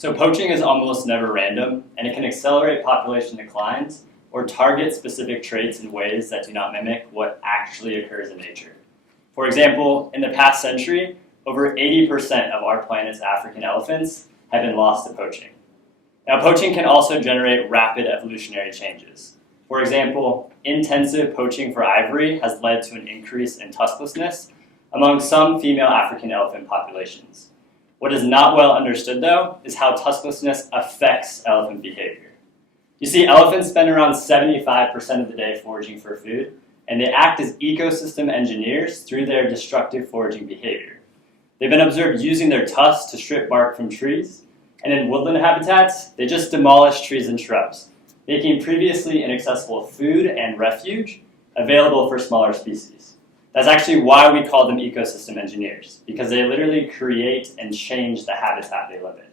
So poaching is almost never random, and it can accelerate population declines or target specific traits in ways that do not mimic what actually occurs in nature. For example, in the past century, over 80% of our planet's African elephants have been lost to poaching. Now, poaching can also generate rapid evolutionary changes. For example, intensive poaching for ivory has led to an increase in tusklessness among some female African elephant populations. What is not well understood, though, is how tusklessness affects elephant behavior. You see, elephants spend around 75% of the day foraging for food, and they act as ecosystem engineers through their destructive foraging behavior. They've been observed using their tusks to strip bark from trees, and in woodland habitats, they just demolish trees and shrubs, making previously inaccessible food and refuge available for smaller species. That's actually why we call them ecosystem engineers, because they literally create and change the habitat they live in.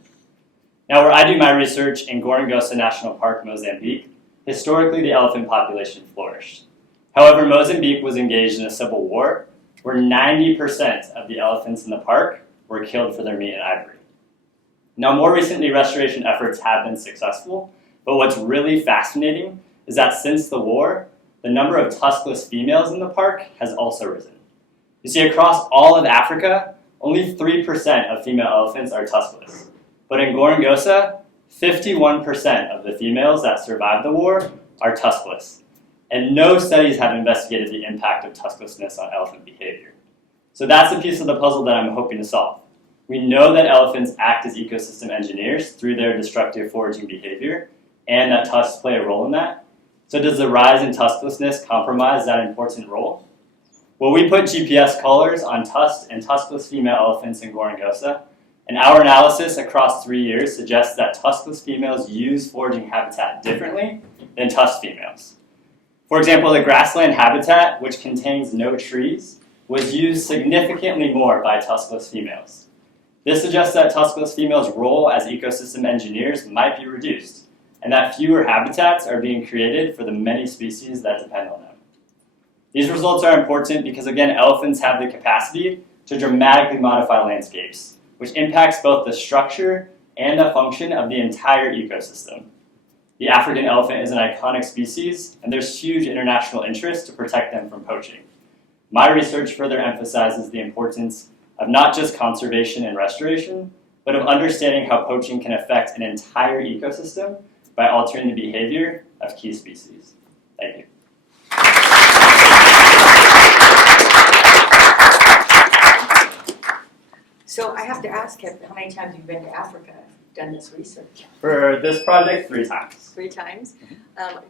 Now, where I do my research in Gorongosa National Park, Mozambique, historically the elephant population flourished. However, Mozambique was engaged in a civil war where 90% of the elephants in the park were killed for their meat and ivory. Now, more recently, restoration efforts have been successful, but what's really fascinating is that since the war, the number of tuskless females in the park has also risen. You see, across all of Africa, only 3% of female elephants are tuskless. But in Gorongosa, 51% of the females that survived the war are tuskless. And no studies have investigated the impact of tusklessness on elephant behavior. So that's the piece of the puzzle that I'm hoping to solve. We know that elephants act as ecosystem engineers through their destructive foraging behavior, and that tusks play a role in that. So does the rise in tusklessness compromise that important role? Well, we put GPS collars on tusked and tuskless female elephants in Gorongosa, and our analysis across 3 years suggests that tuskless females use foraging habitat differently than tusked females. For example, the grassland habitat, which contains no trees, was used significantly more by tuskless females. This suggests that tuskless females' role as ecosystem engineers might be reduced, and that fewer habitats are being created for the many species that depend on them. These results are important because, again, elephants have the capacity to dramatically modify landscapes, which impacts both the structure and the function of the entire ecosystem. The African elephant is an iconic species, and there's huge international interest to protect them from poaching. My research further emphasizes the importance of not just conservation and restoration, but of understanding how poaching can affect an entire ecosystem by altering the behavior of key species. Thank you. So I have to ask, how many times have you been to Africa, done this research? For this project, 3 times. 3 times?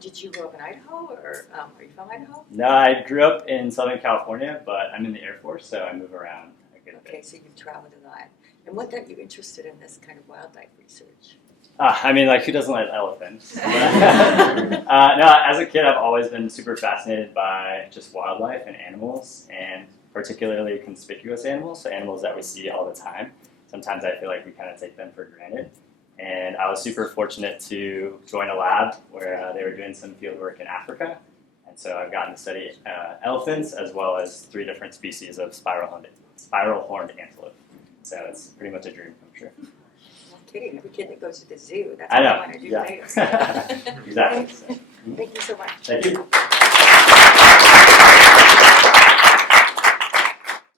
Did you grow up in Idaho, or are you from Idaho? No, I grew up in Southern California, but I'm in the Air Force, so I move around a good bit. Okay, so you've traveled a lot. And what got you interested in this kind of wildlife research? I mean, like, who doesn't like elephants? No, as a kid, I've always been super fascinated by just wildlife and animals, and particularly conspicuous animals, so animals that we see all the time. Sometimes I feel like we kind of take them for granted. And I was super fortunate to join a lab where they were doing some field work in Africa. And so I've gotten to study elephants as well as 3 different species of spiral-horned antelope. So it's pretty much a dream come true. No kidding. Every kid that goes to the zoo, that's what I want to do later. Exactly. Thank you so much. Thank you.